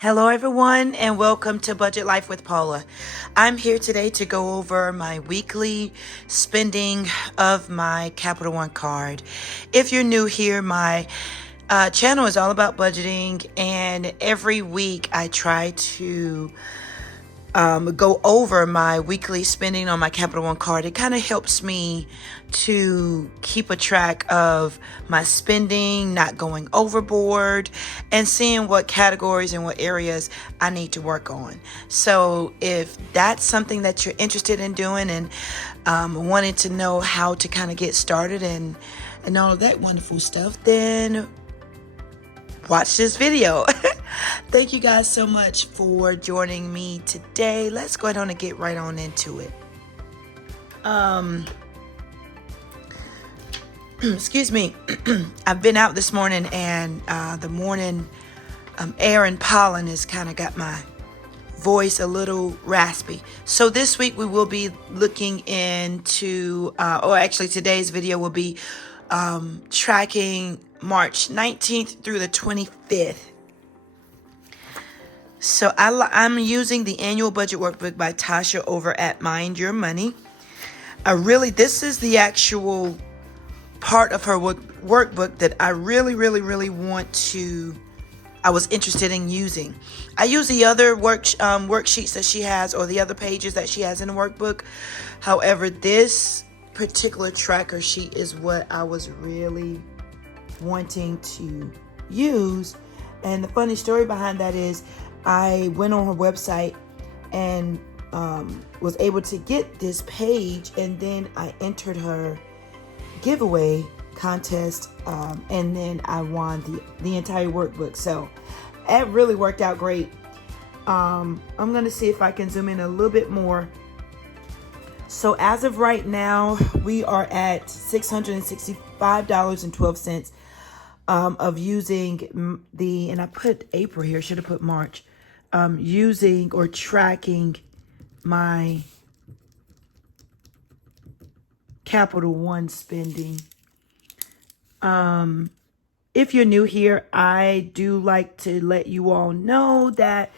Hello, everyone, and welcome to Budget Life with Paula. I'm here today to go over my weekly spending of my Capital One card. If you're new here, my channel is all about budgeting, and every week I try to go over my weekly spending on my Capital One card. It kind of helps me to keep a track of my spending, not going overboard, and seeing what categories and what areas I need to work on. So if that's something that you're interested in doing and wanting to know how to kind of get started and all of that wonderful stuff, then watch this video. Thank you guys so much for joining me today. Let's go ahead on and get right on into it. Excuse me. I've been out this morning and the morning air and pollen has kind of got my voice a little raspy. So this week we will be looking into, or actually today's video will be tracking March 19th through the 25th. So I'm using the annual budget workbook by Tasha over at Mind Your Money. This is the actual part of her workbook that I really I was interested in using. I use the other worksheets that she has, or the other pages that she has in the workbook. However, this particular tracker sheet is what I was really wanting to use. And the funny story behind that is I went on her website and was able to get this page, and then I entered her giveaway contest, and then I won the entire workbook. So it really worked out great. I'm gonna see if I can zoom in a little bit more. So as of right now, we are at $665.12 of using and I put April here, should have put March, using or tracking my Capital One spending. If you're new here, I do like to let you all know that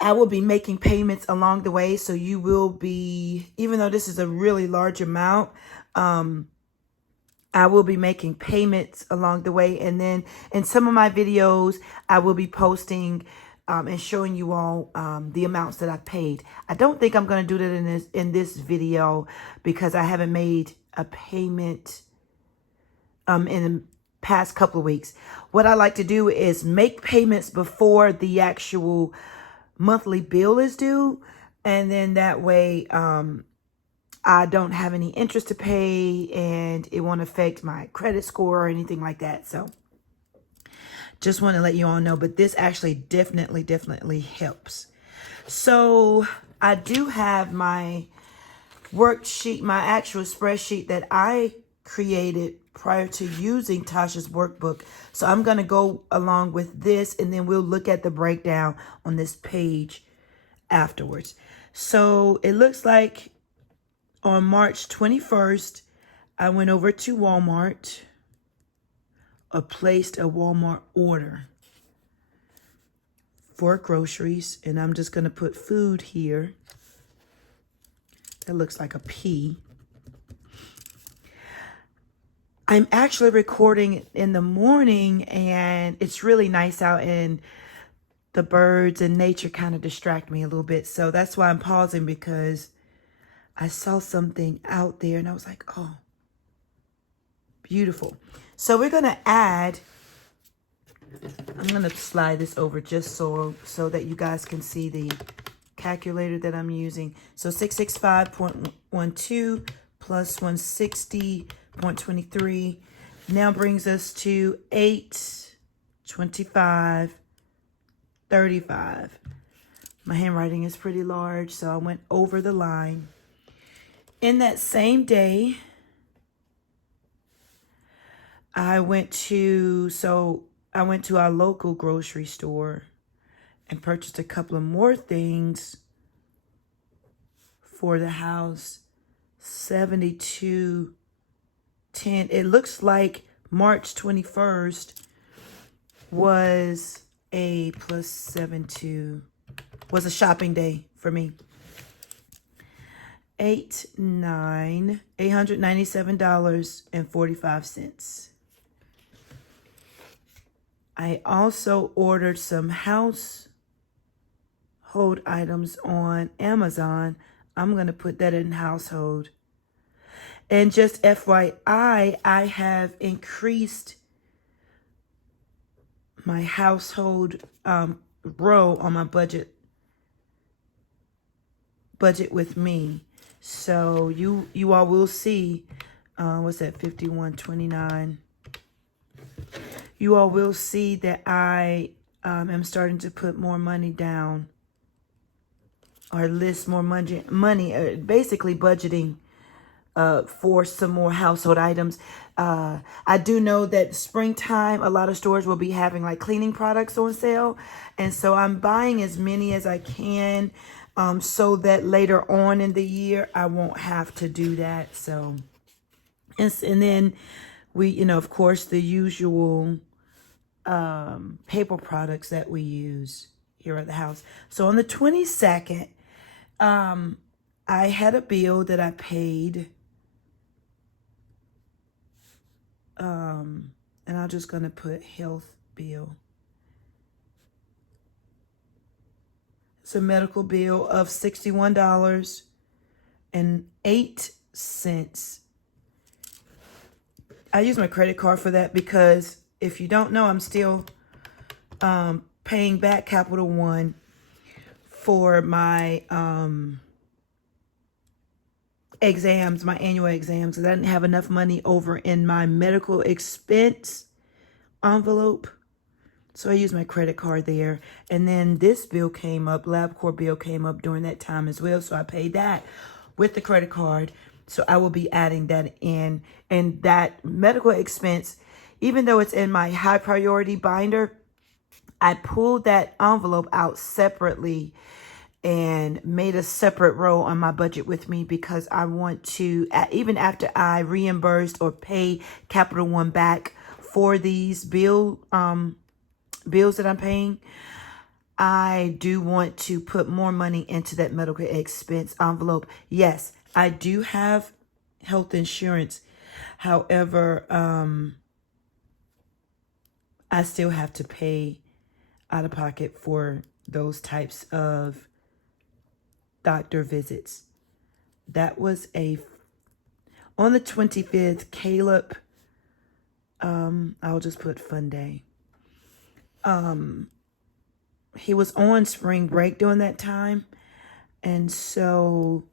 I will be making payments along the way. So you will be, even though this is a really large amount, I will be making payments along the way. And then in some of my videos, I will be posting and showing you all the amounts that I've paid. I don't think I'm going to do that in this video because I haven't made a payment in the past couple of weeks. What I like to do is make payments before the actual monthly bill is due, and then that way I don't have any interest to pay and it won't affect my credit score or anything like that. So just want to let you all know, but this actually definitely helps. So I do have my worksheet, my actual spreadsheet that I created prior to using Tasha's workbook. So I'm going to go along with this, and then we'll look at the breakdown on this page afterwards. So it looks like on March 21st, I went over to Walmart, or placed a Walmart order for groceries, and I'm just going to put food here. That looks like a P. I'm actually recording in the morning, and it's really nice out, and the birds and nature kind of distract me a little bit. So that's why I'm pausing, because I saw something out there and I was like, oh, beautiful. So we're going to add, I'm going to slide this over just so that you guys can see the calculator that I'm using. So 665.12 plus 160.23 now brings us to 825.35. My handwriting is pretty large, so I went over the line. In that same day, I went to our local grocery store and purchased a couple of more things for the house. $72.10. It looks like March 21st was a plus 7 was a shopping day for me. $897.45. I also ordered some household items on Amazon. I'm going to put that in household. And just FYI, I have increased my household row on my budget with me. So you all will see, what's that, 51.29. You all will see that I am starting to put more money down, or list more money, basically budgeting for some more household items. I do know that springtime, a lot of stores will be having like cleaning products on sale. And so I'm buying as many as I can, so that later on in the year, I won't have to do that. So, and then we, of course, the usual paper products that we use here at the house. So on the 22nd, I had a bill that I paid. And I'm just going to put health bill. It's a medical bill of $61.08. I use my credit card for that because if you don't know, I'm still paying back Capital One for my exams, my annual exams, because I didn't have enough money over in my medical expense envelope. So I used my credit card there. And then this bill came up, LabCorp bill came up during that time as well. So I paid that with the credit card. So I will be adding that in. And that medical expense, even though it's in my high priority binder, I pulled that envelope out separately and made a separate row on my budget with me because I want to, even after I reimbursed or pay Capital One back for these bills that I'm paying, I do want to put more money into that medical expense envelope. Yes, I do have health insurance. However, I still have to pay out of pocket for those types of doctor visits. That was on the 25th, Caleb, I'll just put fun day. He was on spring break during that time. And so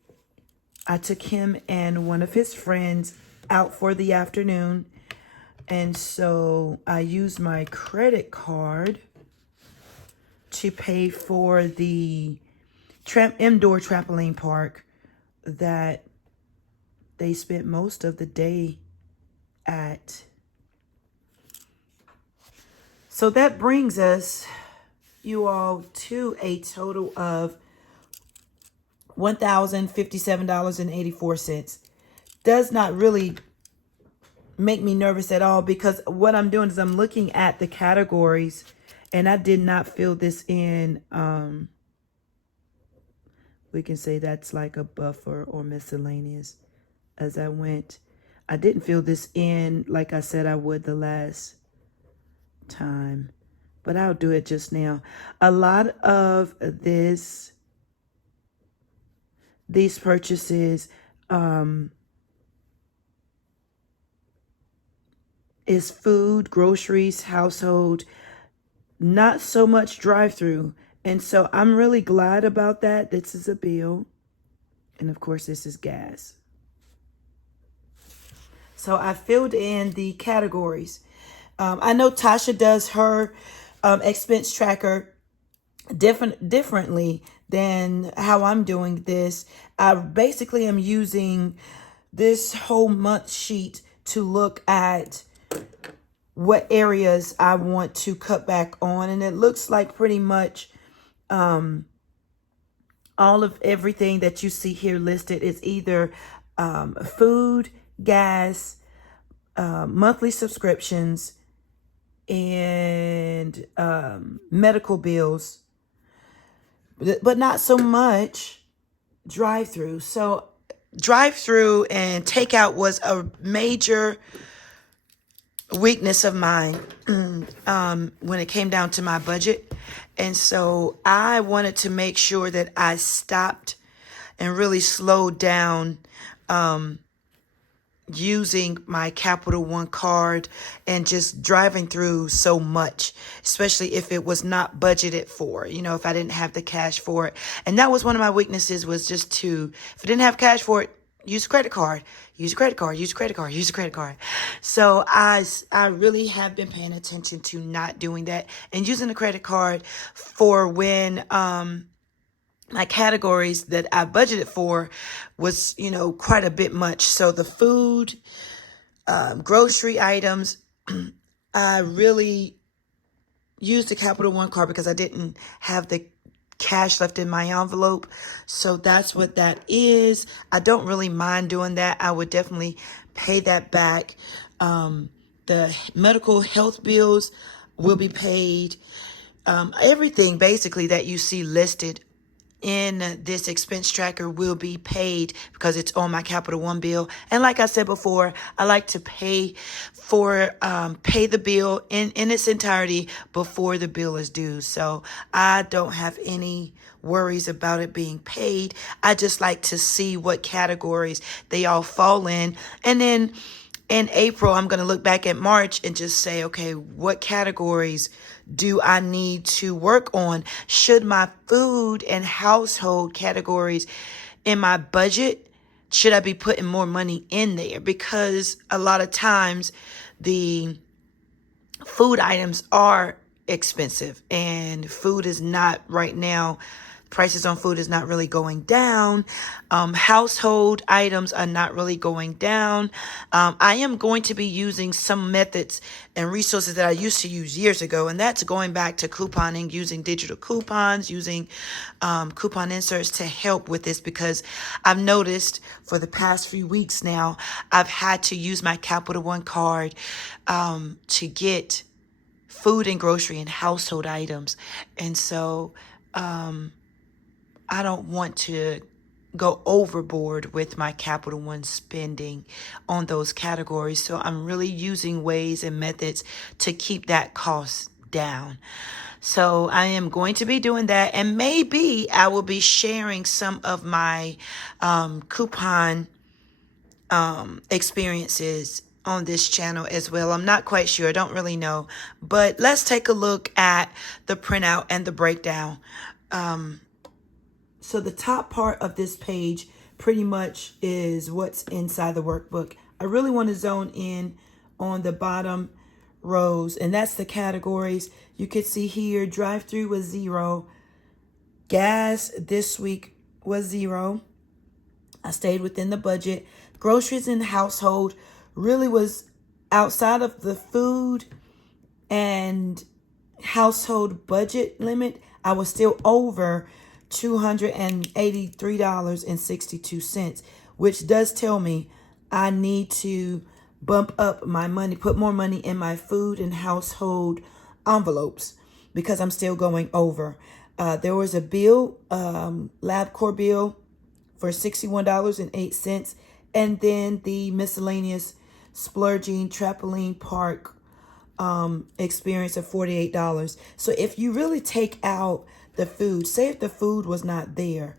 I took him and one of his friends out for the afternoon. And so I used my credit card to pay for the indoor trampoline park that they spent most of the day at. So that brings us, you all, to a total of $1,057.84. Does not really make me nervous at all because what I'm doing is I'm looking at the categories and I did not fill this in. We can say that's like a buffer or miscellaneous as I went. I didn't fill this in like I said I would the last time, but I'll do it just now. A lot of these purchases is food, groceries, household, not so much drive-through. And so I'm really glad about that. This is a bill. And of course, this is gas. So I filled in the categories. I know Tasha does her expense tracker differently than how I'm doing this. I basically am using this whole month sheet to look at what areas I want to cut back on. And it looks like pretty much all of everything that you see here listed is either food, gas, monthly subscriptions, and medical bills, but not so much drive-through. So drive-through and takeout was a major weakness of mine when it came down to my budget. And so I wanted to make sure that I stopped and really slowed down using my Capital One card and just driving through so much, especially if it was not budgeted for, if I didn't have the cash for it. And that was one of my weaknesses, was just if I didn't have cash for it, use a credit card, use a credit card, use a credit card, use a credit card. So I really have been paying attention to not doing that and using the credit card for when, my categories that I budgeted for was, quite a bit much. So the food, grocery items, I really used the Capital One card because I didn't have the cash left in my envelope. So that's what that is. I don't really mind doing that. I would definitely pay that back. The medical health bills will be paid. Everything basically that you see listed in this expense tracker will be paid because it's on my Capital One bill. And like I said before, I like to pay the bill in its entirety before the bill is due. So I don't have any worries about it being paid. I just like to see what categories they all fall in. And then in April, I'm going to look back at March and just say, okay, what categories do I need to work on? Should my food and household categories in my budget, should I be putting more money in there? Because a lot of times the food items are expensive, and food is not right now. Prices on food is not really going down. Household items are not really going down. I am going to be using some methods and resources that I used to use years ago, and that's going back to couponing, using digital coupons, using coupon inserts to help with this, because I've noticed for the past few weeks now, I've had to use my Capital One card to get food and grocery and household items. And so I don't want to go overboard with my Capital One spending on those categories. So I'm really using ways and methods to keep that cost down. So I am going to be doing that. And maybe I will be sharing some of my coupon experiences on this channel as well. I'm not quite sure. I don't really know. But let's take a look at the printout and the breakdown. So the top part of this page pretty much is what's inside the workbook. I really want to zone in on the bottom rows, and that's the categories. You can see here, drive-through was 0. Gas this week was 0. I stayed within the budget. Groceries and household really was outside of the food and household budget limit. I was still over $283.62, which does tell me I need to bump up my money, put more money in my food and household envelopes, because I'm still going over. There was a bill, LabCorp bill for $61.08, and then the miscellaneous splurging trampoline park experience of $48. So if you really take out the food, say if the food was not there,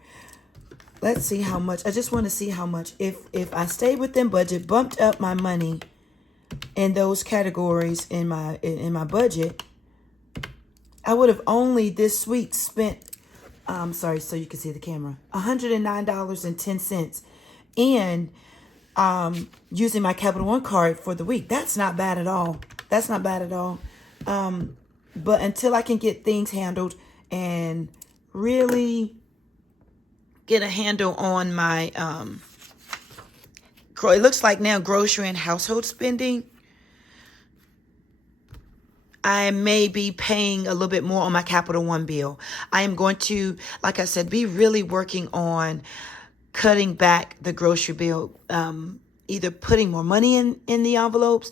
let's see how much. I just want to see how much. If I stayed within budget, bumped up my money in those categories in my budget, I would have only this week spent, sorry, so you can see the camera, $109.10, and using my Capital One card for the week. That's not bad at all. That's not bad at all. But until I can get things handled and really get a handle on my, it looks like now grocery and household spending, I may be paying a little bit more on my Capital One bill. I am going to, like I said, be really working on cutting back the grocery bill, either putting more money in the envelopes,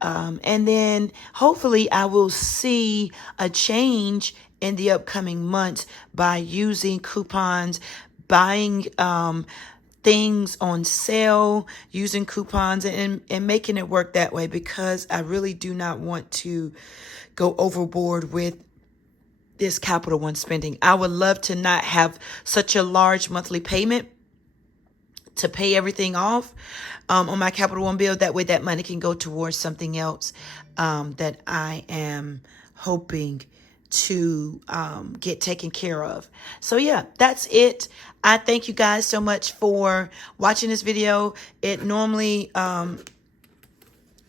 And then hopefully I will see a change in the upcoming months by using coupons, buying things on sale, using coupons, and making it work that way, because I really do not want to go overboard with this Capital One spending. I would love to not have such a large monthly payment to pay everything off on my Capital One bill. That way that money can go towards something else that I am hoping to get taken care of. So yeah, that's it. I thank you guys so much for watching this video. It normally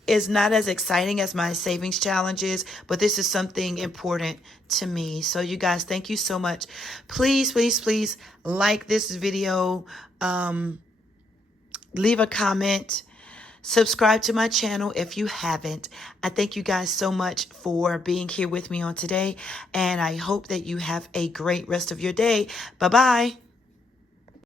is not as exciting as my savings challenges, but this is something important to me. So you guys, thank you so much. Please, please, please like this video. Leave a comment. Subscribe to my channel if you haven't. I thank you guys so much for being here with me on today, and I hope that you have a great rest of your day. Bye-bye.